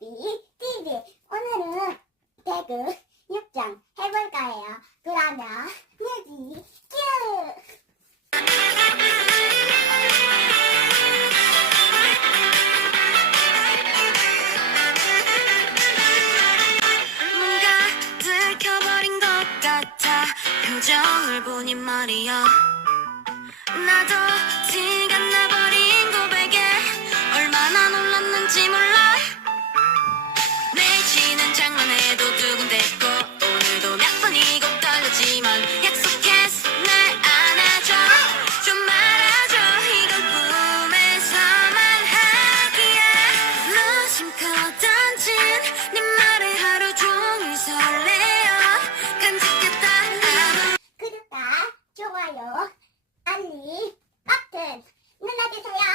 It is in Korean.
뮤비 TV 오늘은 배그 6장 해볼까 해요. 그러면 뮤비 큐! 뭔가 들켜버린 것 같아 표정을 보니 말이야 나도 장만 해도 두 군데 있고 오늘도 몇 번이고 떨렸지만 약속했어 날 안아줘. 좀 말아줘. 이건 꿈에서만 하기야. 좋아요 알림 버튼 눌러주세요.